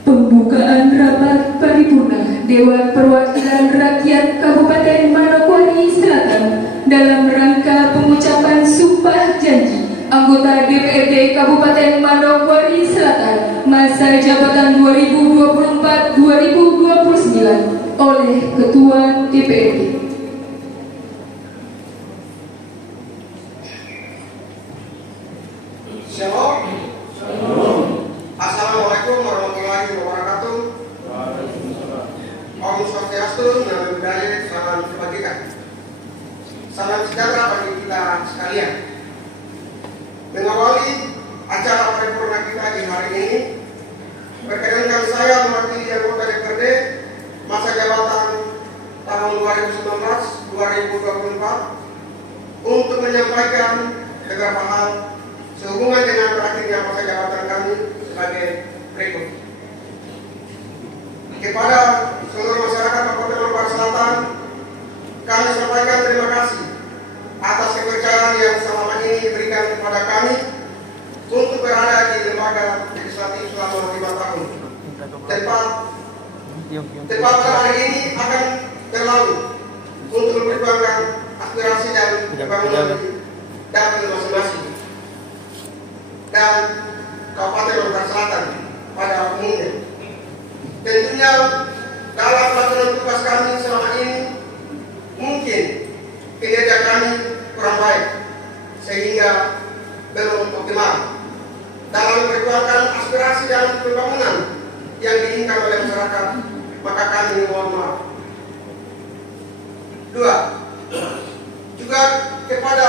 Pembukaan rapat paripurna Dewan Perwakilan Rakyat Kabupaten Manokwari Selatan dalam rangka pengucapan sumpah janji anggota DPRD Kabupaten Manokwari Selatan masa jabatan 2024-2029 oleh Ketua DPRD. Assalamualaikum warahmatullahi wabarakatuh. Om Swastiastu, Namo Buddhaya, salam kebajikan. Salam sejahtera bagi kita sekalian. Mengawali acara paripurna kita di hari ini, perkenankan saya mewakili anggota DPRD masa jabatan tahun 2019-2024 untuk menyampaikan beberapa hal sehubungan dengan berakhirnya masa jabatan kami sebagai berikut. Kepada seluruh masyarakat Kabupaten Manokwari Selatan, kami sampaikan terima kasih atas kepercayaan yang selama ini diberikan kepada kami untuk berada di lembaga legislatif selama 5 tahun. Tepat pada hari ini akan berlalu untuk memperjuangkan aspirasi dan pembangunan dapil masing-masing dan Kabupaten Manokwari Selatan pada umumnya. Tentunya dalam pelaksanaan tugas kami selama ini mungkin kinerja kami kurang baik sehingga belum optimal dalam memperjuangkan aspirasi dan pembangunan yang diinginkan oleh masyarakat, maka kami mohon maaf. 2. Juga kepada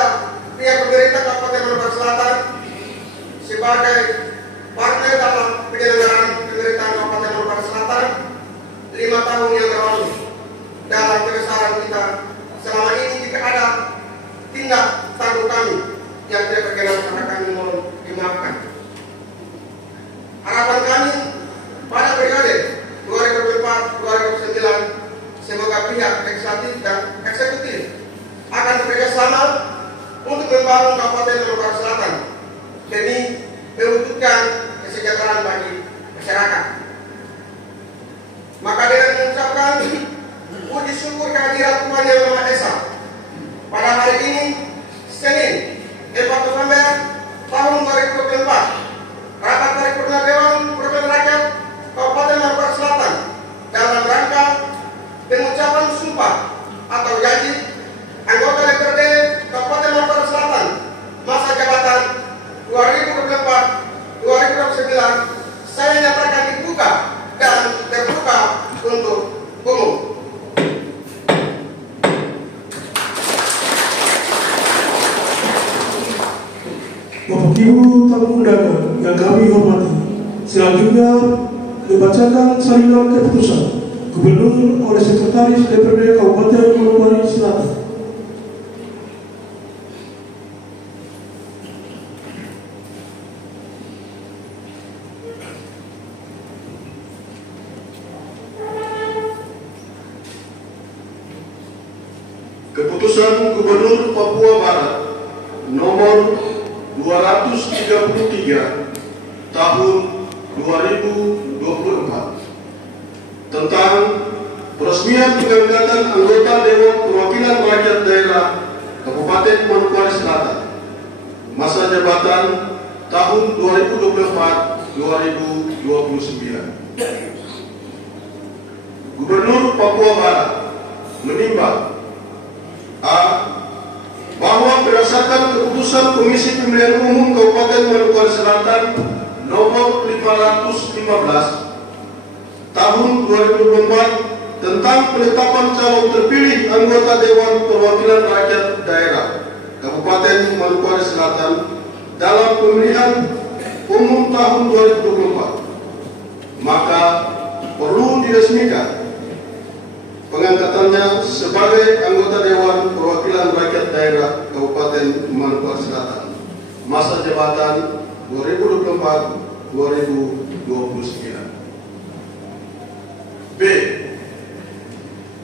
pihak pemerintah Kabupaten Manokwari Selatan sebagai partner dalam penyelenggaraan pemerintahan Kabupaten Manokwari Selatan 5 tahun yang berlalu. Dalam kebesaran kita selama ini jika ada tindak tanduk kami yang tidak berkenan, maka kami mohon dimaafkan. Harapan kami pada periode 2024-2029 semoga pihak legislatif dan eksekutif akan bekerjasama untuk membangun Kabupaten Manokwari Selatan demi mewujudkan kesejahteraan bagi masyarakat. Maka dengan mengucapkan puji syukur kehadiran Tuhan Yang Maha Esa pada hari ini Senin 4 November tahun 2024, rapat paripurna Dewan Perwakilan Rakyat Kabupaten Manokwari Selatan dalam rangka pengucapan sumpah atau janji anggota DPRD Kabupaten Manokwari Selatan masa jabatan 2024-2029 saya nyatakan dibuka dan terbuka untuk umum. Bapak Ibu tamu undangan yang kami hormati, selanjutnya dibacakan salinan keputusan Gubernur oleh Sekretaris DPRD Kabupaten Manokwari Selatan. Keputusan Gubernur Papua Barat nomor 233 tahun 2024 tentang peresmian pengangkatan anggota Dewan Perwakilan Rakyat Daerah Kabupaten Manokwari Selatan masa jabatan tahun 2024-2029. Gubernur Papua Barat menimbang A. Bahwa berdasarkan keputusan Komisi Pemilihan Umum Kabupaten Manokwari Selatan nomor 515 tahun 2024 tentang penetapan calon terpilih anggota Dewan Perwakilan Rakyat Daerah Kabupaten Manokwari Selatan dalam pemilihan umum tahun 2024, maka perlu diresmikan pengangkatannya sebagai anggota Dewan Perwakilan Rakyat Daerah Kabupaten Manokwari Selatan masa jabatan 2024-2029. B.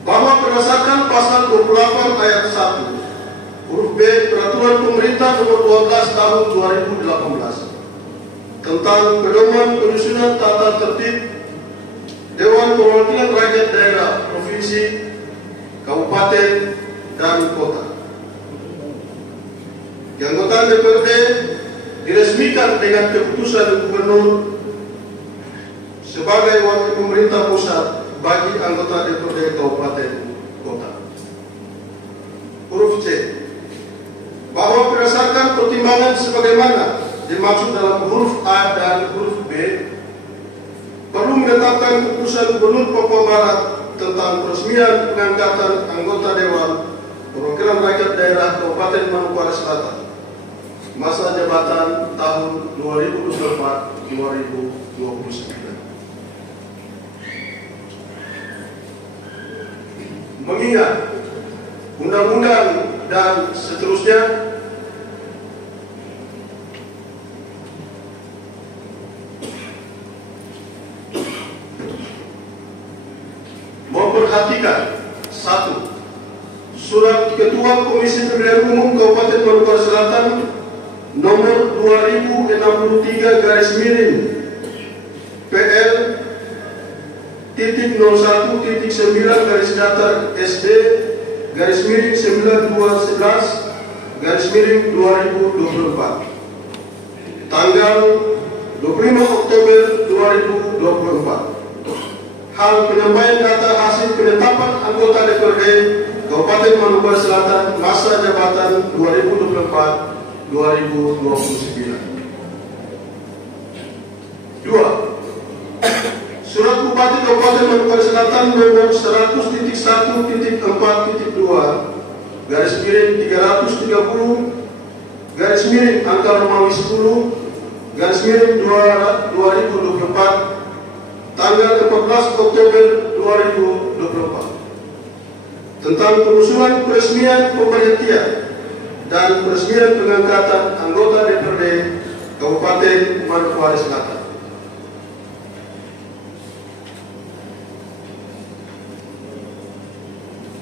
Bahwa berdasarkan pasal 28 ayat 1 huruf B Peraturan Pemerintah Nomor 12 Tahun 2018 tentang pedoman penyusunan tata tertib provinsi, kabupaten, dan kota. Keanggotaan DPRD diresmikan dengan keputusan Gubernur sebagai wakil pemerintah pusat bagi anggota DPRD kabupaten kota. Huruf C, bahwa berdasarkan pertimbangan sebagaimana dimaksud dalam huruf A dan huruf B, perlu menetapkan keputusan Gubernur Papua Barat tentang peresmian pengangkatan anggota Dewan Perwakilan Rakyat Daerah Kabupaten Manokwari Selatan masa jabatan tahun 2024-2029. Mengingat undang-undang dan seterusnya, memperhatikan 1. Surat Ketua Komisi Pemilihan Umum Kabupaten Manokwari Selatan nomor 2063/PL titik 01.9 garis datar SD garis miring 9211 garis miring 2024 tanggal 25 Oktober 2024. Hal penyampaian data hasil penetapan anggota DPRD Kabupaten Manokwari Selatan masa jabatan 2024-2029. 2. Surat Bupati Kabupaten Manokwari Selatan nomor 100.1.4.2 garis miring 330 garis miring angka Romawi 10 garis miring 2024 tanggal 14 Oktober 2024 tentang pengusulan peresmian pemberhentian dan peresmian pengangkatan anggota DPRD Kabupaten Manokwari Selatan.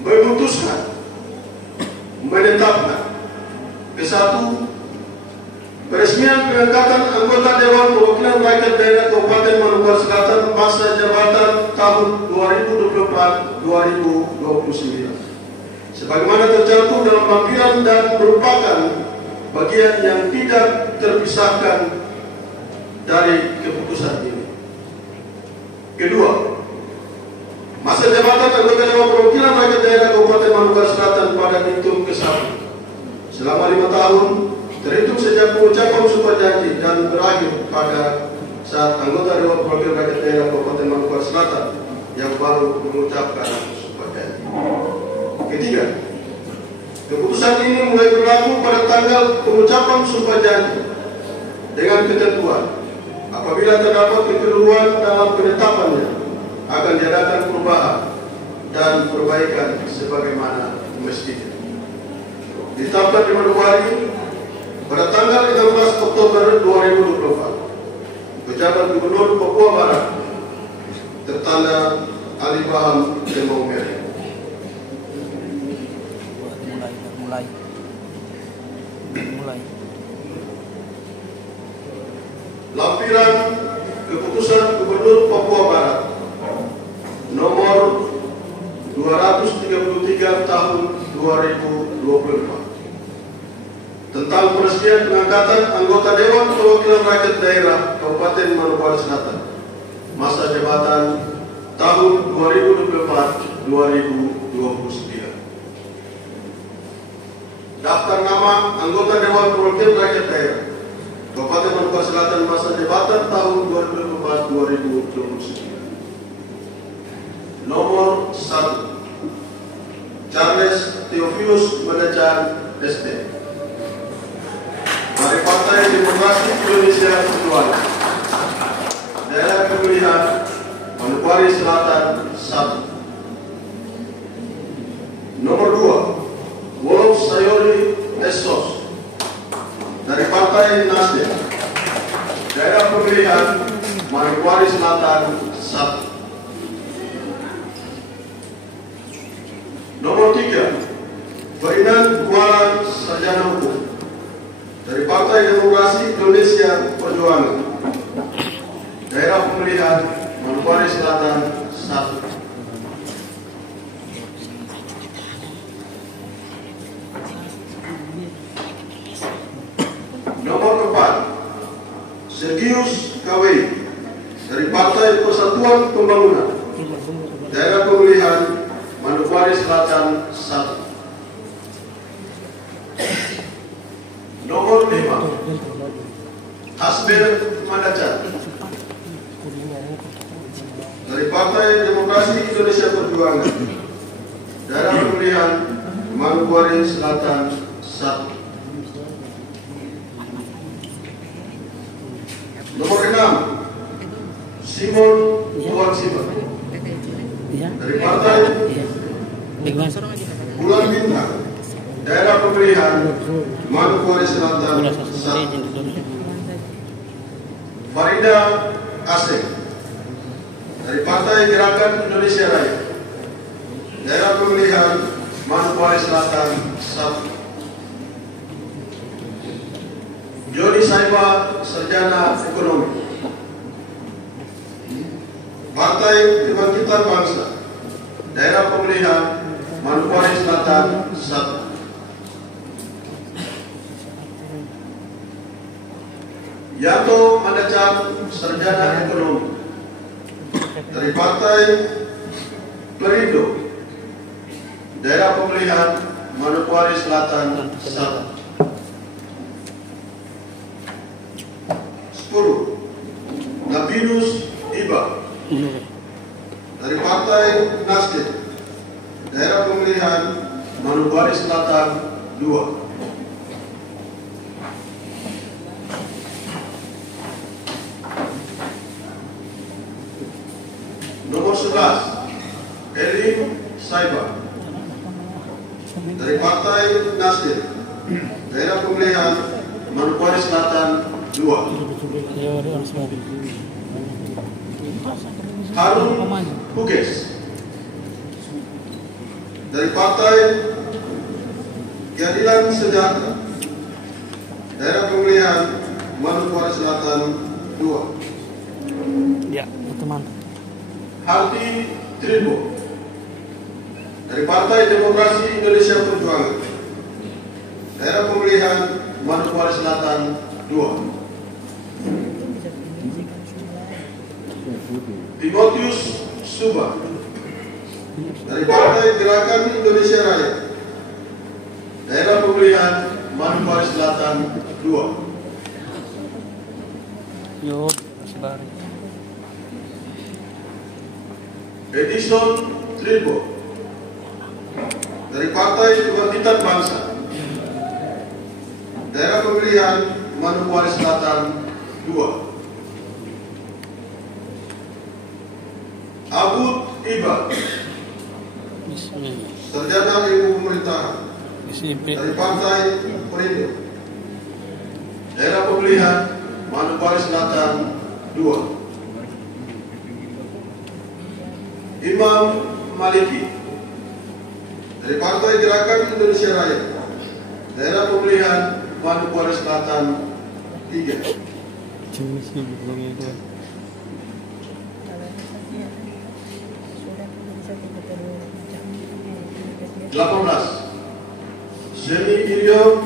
Memutuskan menetapkan ke-1 peresmian pengangkatan anggota Dewan Perwakilan Rakyat Daerah Kabupaten Manokwari Selatan masa jabatan tahun 2024-2029 sebagaimana tercantum dalam lampiran dan merupakan bagian yang tidak terpisahkan dari keputusan ini. Kedua, masa jabatan anggota Dewan Perwakilan Rakyat Daerah Kabupaten Manokwari Selatan pada hitung ke-1 selama 5 tahun terhitung sejak pengucapan sumpah janji dan berakhir pada saat anggota Dewan Perwakilan Rakyat Daerah Kabupaten Manokwari Selatan yang baru mengucapkan sumpah janji. Ketiga, keputusan ini mulai berlaku pada tanggal pengucapan sumpah janji dengan ketentuan apabila terdapat keperluan dalam penetapannya akan diadakan perubahan dan perbaikan sebagaimana mestinya. Ditetapkan di Manokwari pada tanggal 16 Oktober 2024, pejabat Gubernur Papua Barat tertanda Ali Baham Tembong Meri. Mulai. Lampiran keputusan Gubernur Papua Barat nomor 233 tahun 2024 tentang peresmian pengangkatan anggota Dewan Perwakilan Rakyat Daerah Kabupaten Manokwari Selatan masa jabatan tahun 2024-2029. Daftar nama anggota Dewan Perwakilan Rakyat Daerah Kabupaten Manokwari Selatan masa jabatan tahun 2024-2029. Nomor 1, Charles Theophilus Manajan SD dari Partai Demokrasi Indonesia Perjuangan, Daerah Pemilihan Manokwari Selatan 1. Nomor 2, Wolf Sayori Esos dari Partai Nasdem, Daerah Pemilihan Manokwari Selatan 1. Nomor 3, Ferdinand Kualan Sarjana Hukum dari Partai Demokrasi Indonesia Perjuangan, Daerah Pemilihan Manokwari Selatan 1. Satuan Pembangunan Daerah Pemilihan Manokwari Selatan 1. Nomor 5 Hasbir Madacan dari Partai Demokrasi Indonesia Perjuangan Daerah Pemilihan Manokwari Selatan 1. Nomor 6 Simon Tuan Sibat dari Partai Bulan Bintang Daerah Pemilihan Manokwari Selatan 1. Farida Aseng dari Partai Gerakan Indonesia Raya Daerah Pemilihan Manokwari Selatan 1. Joni Saiba Sarjana Ekonomi Partai Kebangkitan Bangsa Daerah Pemilihan Manokwari Selatan 1. Yanto Madacan Sarjana Ekonomi dari Partai Perindo Daerah Pemilihan Manokwari Selatan 1. 10 Nabinus Iba dari Partai Nasdem Daerah Pemilihan Manokwari Selatan 2. Nomor 11 Elim Saiba dari Partai Nasdem Daerah Pemilihan Manokwari Selatan 2. Harun Huges dari Partai Keadilan Sejahtera Daerah Pemilihan Manokwari Selatan 2. Ya, teman. Harti Tribo dari Partai Demokrasi Indonesia Perjuangan Daerah Pemilihan Manokwari Selatan 2. Timotius Suba dari Partai Gerakan Indonesia Raya Daerah Pemilihan Manokwari Selatan 2. Yo, sebari. Edison Tribo dari Partai Kebangkitan Bangsa Daerah Pemilihan Manokwari Selatan 2. Abud Iba Sarjana Ilmu Pemerintahan dari Partai Perindo Daerah Pemilihan Manokwari Selatan 2. Imam Maliki dari Partai Gerakan Indonesia Raya Daerah Pemilihan Manokwari Selatan 3. 18 Zeni Iryo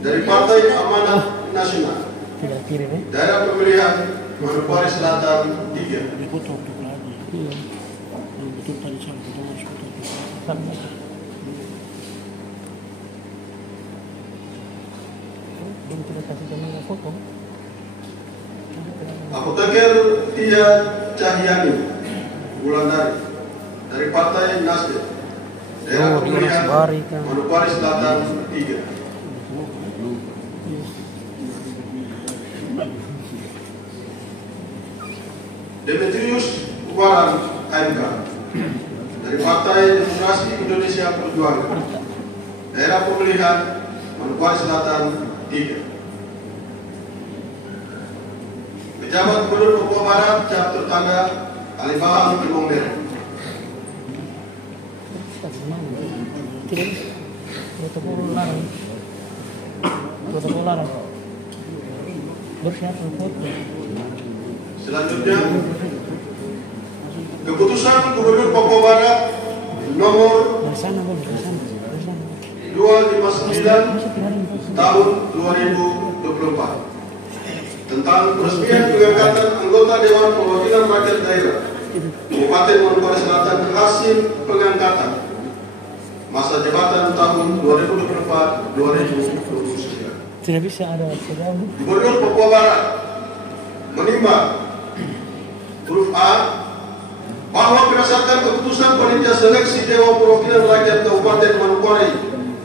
dari Partai Amanat Nasional Daerah Pemilihan Manokwari Selatan 3. Apoteker Tia Cahyani Wulandari dari Partai Nasdem Daerah Pemilihan Manokwari Selatan 3. Demetrius Waran MK dari Partai Demokrasi Indonesia Perjuangan Daerah Pemilihan Manokwari Selatan 3. Pejabat Gubernur Papua Barat Cap Tertangga Alibahang Timong Merah. Selanjutnya keputusan Gubernur Papua Barat nomor 259 tahun 2024 tentang peresmian pengangkatan anggota Dewan Perwakilan Rakyat Daerah Kabupaten Manokwari Selatan hasil pengangkatan masa jabatan tahun 2024-2029. Tidak bisa ada sedang. Gubernur Papua Barat menimbang huruf A bahwa berdasarkan keputusan panitia seleksi Dewan Perwakilan Rakyat Kabupaten Manokwari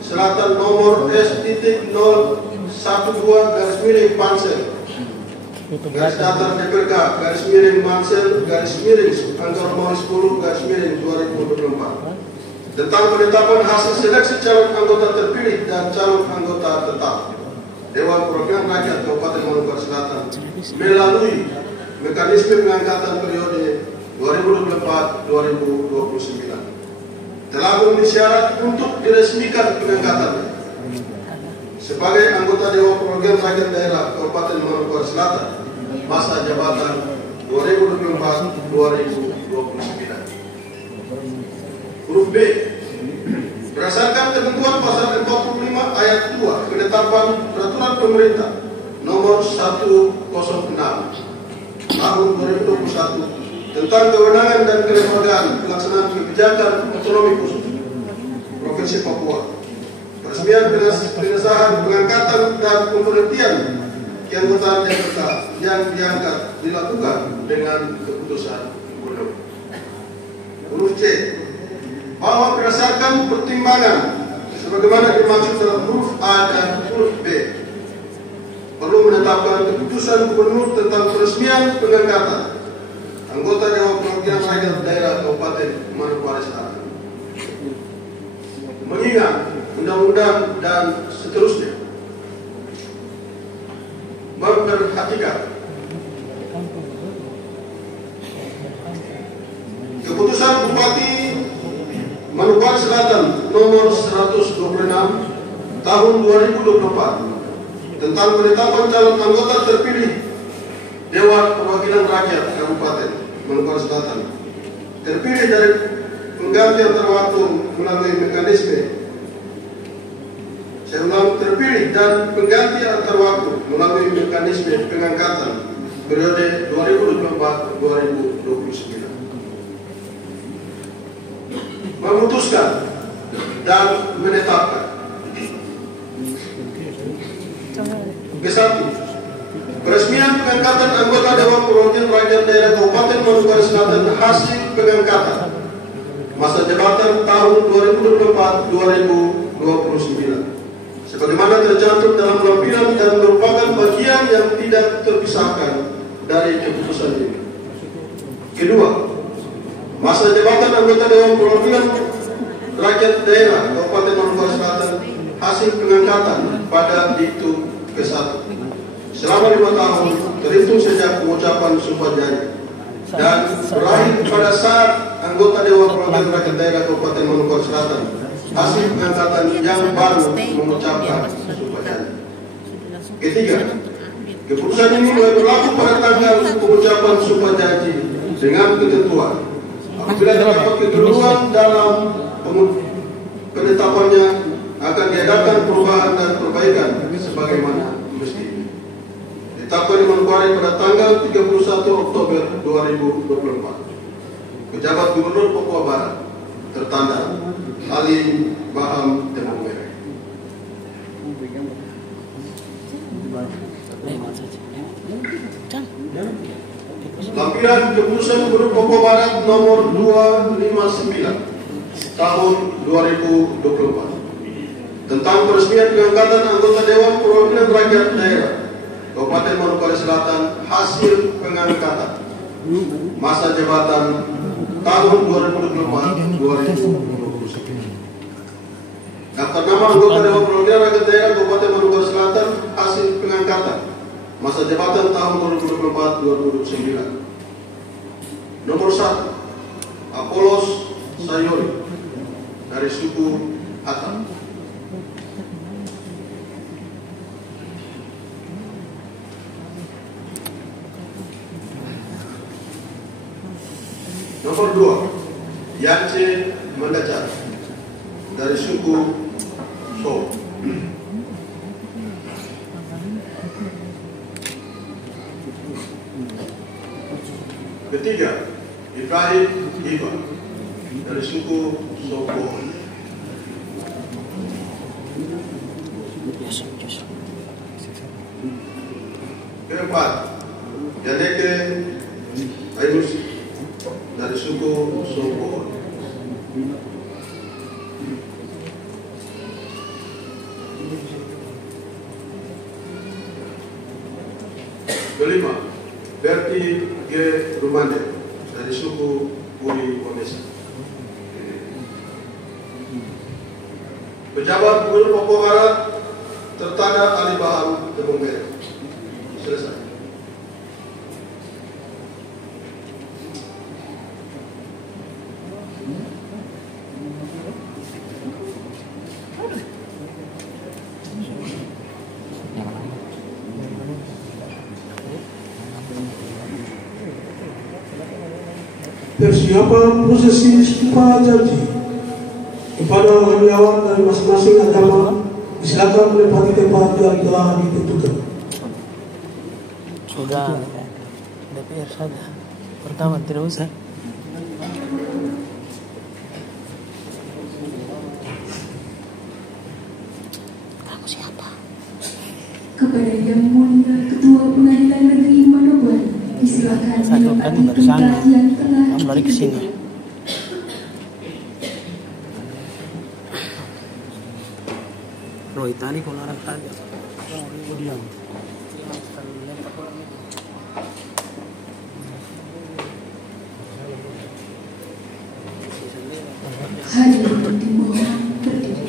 Selatan nomor S.012-Pansel garis datar DPRK garis miring Mansel garis miring angka nomor 10 garis miring 2024 tentang penetapan hasil seleksi calon anggota terpilih dan calon anggota tetap Dewan Perwakilan Rakyat Kabupaten Manokwari Selatan melalui mekanisme pengangkatan periode 2024-2029 telah memenuhi syarat untuk diresmikan pengangkatannya sebagai anggota Dewan Perwakilan Rakyat Daerah Kabupaten Manokwari Selatan masa jabatan 2024-2029. Huruf B. Berdasarkan ketentuan pasal 45 ayat 2 penetapan peraturan pemerintah nomor 106 tahun 2021 tentang kewenangan dan kelembagaan pelaksanaan kebijakan otonomi khusus Provinsi Papua, peresmian pengesahan pengangkatan dan pemberhentian keanggotaan DPRK yang diangkat dilakukan dengan keputusan gubernur. Huruf C. Bahwa berdasarkan pertimbangan sebagaimana dimaksud dalam huruf A dan huruf B, perlu menetapkan keputusan gubernur tentang peresmian pengangkatan anggota Dewan Perwakilan Rakyat Daerah Kabupaten Manokwari Selatan. Mengingat undang-undang dan seterusnya memperhatikan keputusan Bupati Manokwari Selatan nomor 126 tahun 2024 tentang penetapan calon anggota terpilih Dewan Perwakilan Rakyat Kabupaten Manokwari Selatan terpilih dari pengganti antar waktu melalui mekanisme terpilih dan pengganti antar waktu melalui mekanisme pengangkatan periode 2024-2029. Memutuskan dan menetapkan ke-1. Peresmian pengangkatan anggota Dewan Perwakilan Rakyat Daerah Kabupaten Manokwari Selatan hasil pengangkatan masa jabatan tahun 2024-2029 sebagaimana tercantum dalam lampiran dan merupakan bagian yang tidak terpisahkan dari keputusan ini. Kedua, masa jabatan anggota Dewan Perwakilan Rakyat Daerah Kabupaten Manokwari Selatan hasil pengangkatan pada itu ke-1 selama 5 tahun terhitung sejak pengucapan sumpah janji dan berakhir pada saat anggota Dewan Perwakilan Rakyat Daerah Kabupaten Manokwari Selatan hasil pengangkatan yang baru mengucapkan sumpah janji. Ketiga, keputusan ini mulai berlaku pada tanggal pengucapan sumpah janji dengan ketentuan apabila terdapat kekeliruan dalam penetapannya akan diadakan perubahan dan perbaikan sebagaimana mestinya. Ditetapkan di Manokwari pada tanggal 31 Oktober 2024. Pejabat Gubernur Papua Barat tertanda Ali Baham Temung Merah. Lampiran keputusan Gubernur Papua Barat nomor 259 tahun 2024 tentang peresmian pengangkatan anggota Dewan Perwakilan Rakyat Daerah Kabupaten Manokwari Selatan hasil pengangkatan masa jabatan tahun 2024-2029. Daftar nama anggota Dewan Perwakilan Rakyat Daerah Kabupaten Manokwari Selatan hasil pengangkatan masa jabatan tahun 2024-2029. Nomor 1, Apolos Sayori dari suku Atak. Nomor 2, Yance Mandacar dari suku So. Ketiga, Ibrahim Iba dari suku Soko. Keempat, Yadeke Ainus dari suku Soko. Kelima, Berti G. Rumande dari suku Puri Onesa. Pejabat Gubernur Papua Barat tertanda Ali Bahar Tebong Merah. Selesai. Persiapan prosesi sumpah janji kepada karyawan dari masing-masing agama disilakan menempati tempat yang telah ditentukan. Sudah, DPR saja. Pertama tidak usah. Kamu siapa? Kepada Yang Mulia Ketua Pengadilan Negeri Manokwari, disilakan menempati tempat yang telah Lari ke sini. Roy tadi kau larang tadi. Diam. hadirin dimohon berdiri.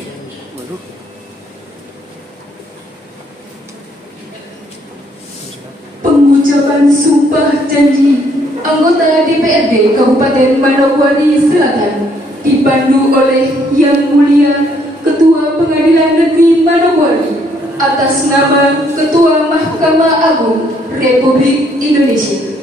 Pengucapan sumpah janji anggota DPRD Kabupaten Manokwari Selatan dipandu oleh Yang Mulia Ketua Pengadilan Negeri Manokwari atas nama Ketua Mahkamah Agung Republik Indonesia.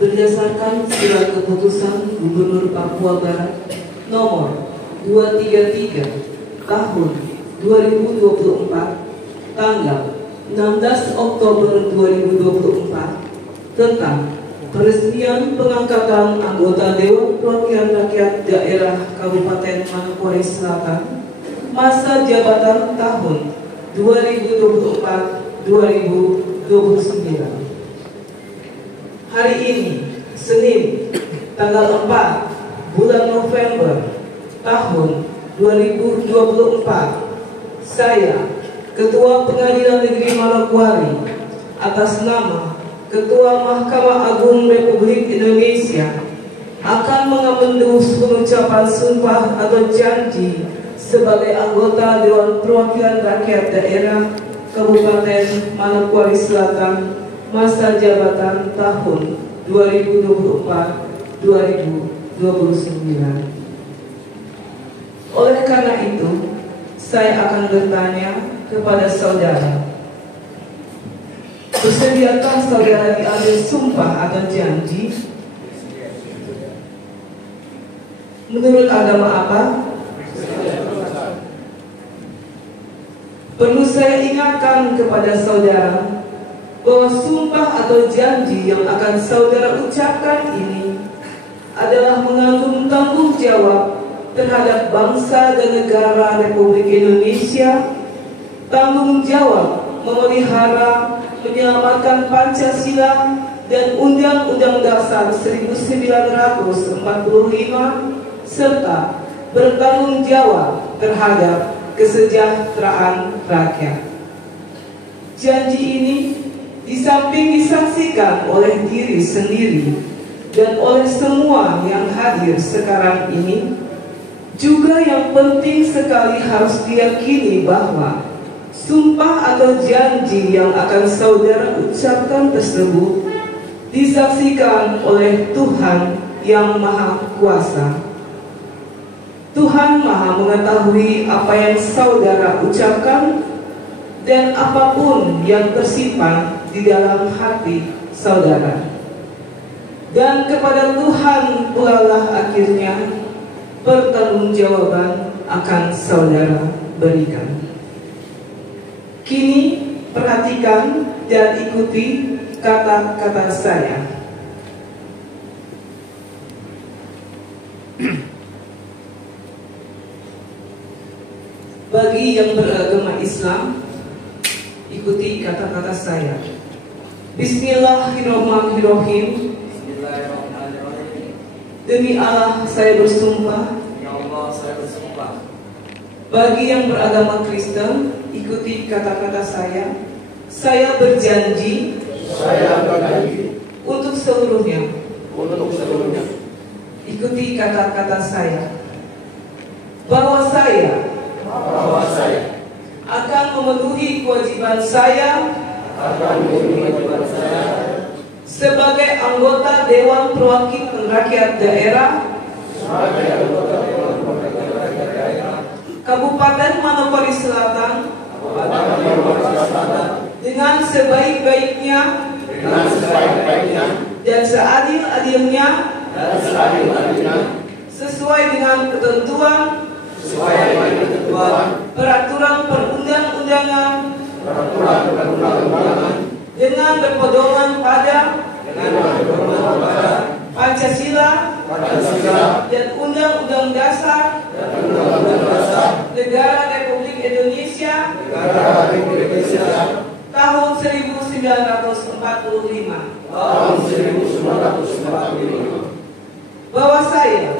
Berdasarkan surat keputusan Gubernur Papua Barat nomor 233 tahun 2024 tanggal 16 Oktober 2024 tentang peresmian pengangkatan anggota Dewan Perwakilan Rakyat Daerah Kabupaten Manokwari Selatan masa jabatan tahun 2024-2029. Hari ini, Senin, tanggal 4 bulan November tahun 2024, saya, Ketua Pengadilan Negeri Manokwari, atas nama Ketua Mahkamah Agung Republik Indonesia, akan mengambil pengucapan sumpah atau janji sebagai anggota Dewan Perwakilan Rakyat Daerah Kabupaten Manokwari Selatan masa jabatan tahun 2024-2029. Oleh karena itu, saya akan bertanya kepada saudara, bersediakah saudara diambil sumpah atau janji? Menurut agama apa? Perlu saya ingatkan kepada saudara bahwa sumpah atau janji yang akan saudara ucapkan ini adalah mengandung tanggung jawab terhadap bangsa dan negara Republik Indonesia, tanggung jawab memelihara, menyelamatkan Pancasila dan Undang-Undang Dasar 1945, serta bertanggung jawab terhadap kesejahteraan rakyat. Janji ini di samping disaksikan oleh diri sendiri dan oleh semua yang hadir sekarang ini, juga yang penting sekali harus diyakini bahwa sumpah atau janji yang akan saudara ucapkan tersebut disaksikan oleh Tuhan yang Maha Kuasa. Tuhan Maha mengetahui apa yang saudara ucapkan, dan apapun yang tersimpan di dalam hati saudara. Dan kepada Tuhan pulalah akhirnya pertanggungjawaban akan saudara berikan. Kini perhatikan dan ikuti kata-kata saya. Bagi yang beragama Islam, ikuti kata-kata saya. Bismillahirrahmanirrahim. Demi Allah saya bersumpah. Bagi yang beragama Kristen, ikuti kata-kata saya. Saya berjanji untuk seluruhnya. Ikuti kata-kata saya. Bahwa saya akan memenuhi kewajiban saya sebagai anggota Dewan Perwakilan Rakyat Daerah Kabupaten Manokwari Selatan dengan sebaik-baiknya dan seadil-adilnya sesuai dengan ketentuan peraturan perundang-undangan dengan berpedoman pada Pancasila dan Undang-Undang Dasar Negara Republik Indonesia tahun 1945. Bahwa saya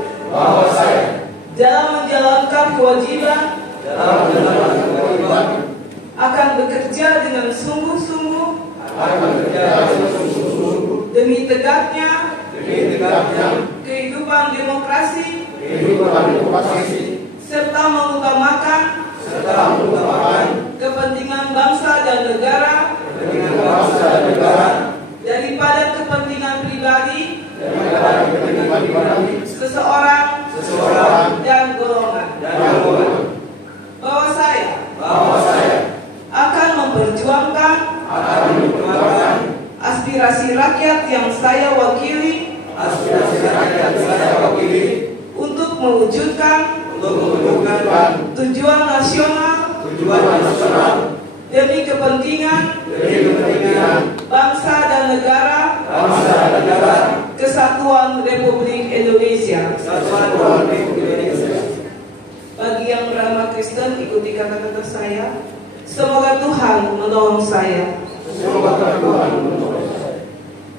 dalam menjalankan kewajiban akan bekerja dengan sungguh-sungguh demi tegaknya kehidupan demokrasi serta mengutamakan kepentingan bangsa dan negara daripada kepentingan pribadi seseorang dan golongan. Bahwa saya akan memperjuangkan aspirasi rakyat yang saya wakili untuk mewujudkan tujuan nasional demi kepentingan bangsa dan negara Kesatuan Republik Indonesia. Bagi yang beragama Kristen, ikuti kata-kata saya. Semoga Tuhan menolong saya.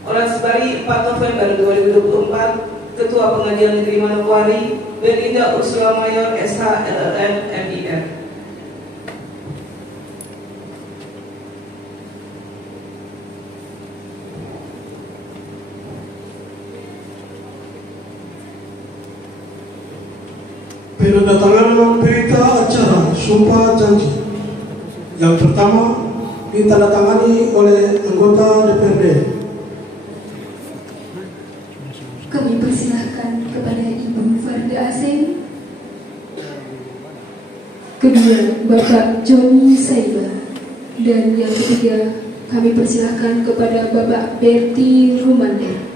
Oras Bari 4 November 2024, Ketua Pengadilan Negeri Manokwari, Berinda Ursula Mayor SH LLM MIR. Penandatanganan berita acara Sumpah Janji. Yang pertama ditandatangani oleh anggota DPRD. Kami persilahkan kepada Ibu Farda Aseng. Kedua, Bapak Joni Saiba. Dan yang ketiga, kami persilahkan kepada Bapak Berti Rumander.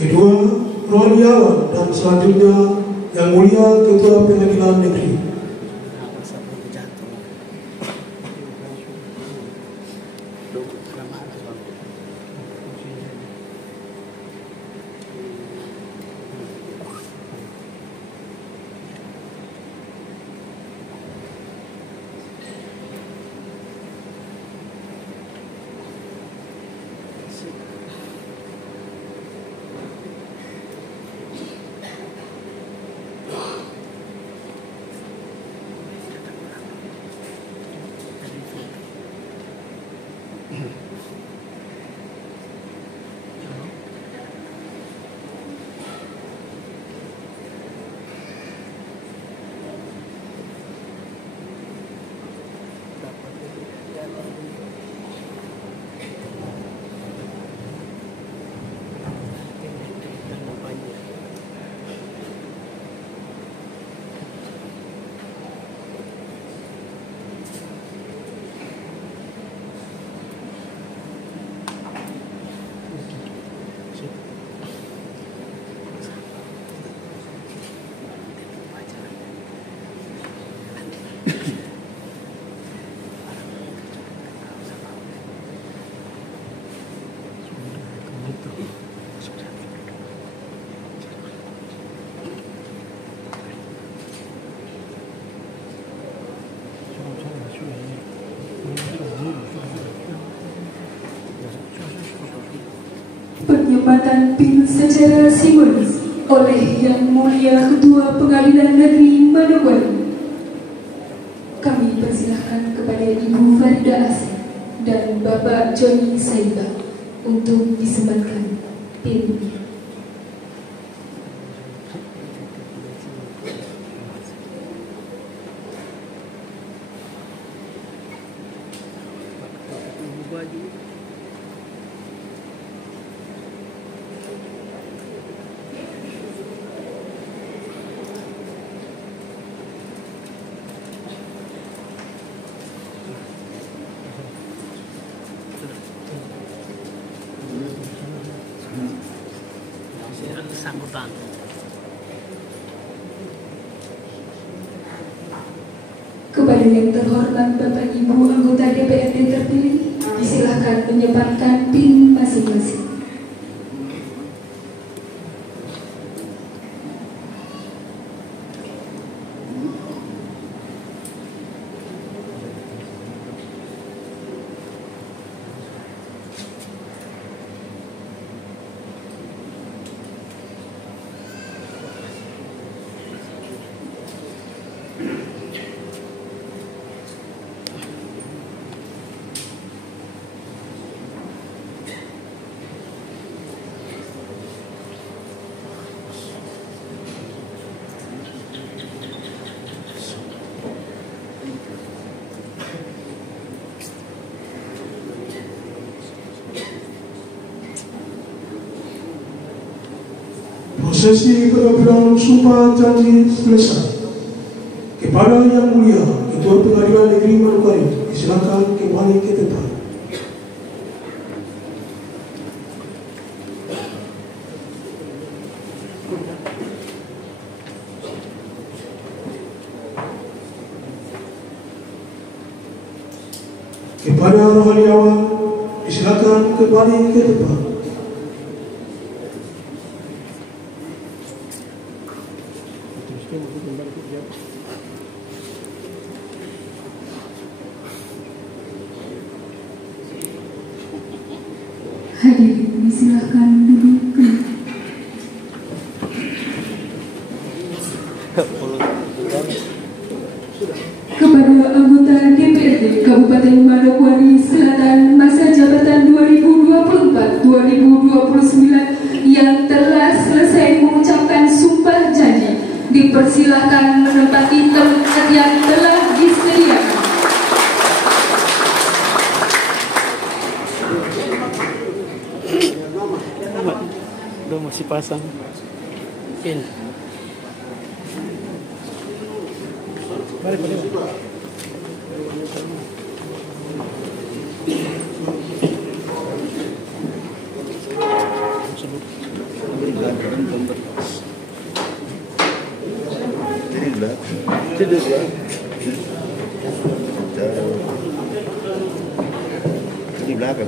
Kedua, Roniawan dan selanjutnya Yang Mulia Ketua Pengadilan Negeri. Penyempatan PIN secara simbolis oleh Yang Mulia Ketua Pengadilan Negeri Manokwari. Kami persilahkan kepada Ibu Farida Asih dan Bapak Joni Saiba untuk disematkan PIN. Sambutan. Kepada yang terhormat Bapak Ibu anggota DPRD terpilih, disilahkan menyebarkan PIN masing-masing. Prosesi pengambilan sumpah janji selesai. Kepada Yang Mulia Ketua Pengadilan Negeri Manokwari, disilakan kembali ke tempat. Kepada rohaniawan, disilakan kembali ke tempat. Hadirin disilahkan duduk kembali. Kepada anggota DPRD Kabupaten Manokwari Selatan masa jabatan 2024-2029 yang telah selesai mengucapkan sumpah janji, dipersilahkan menempati tempat yang telah disediakan. Udah masih pasang pin. Balik. Di belakang.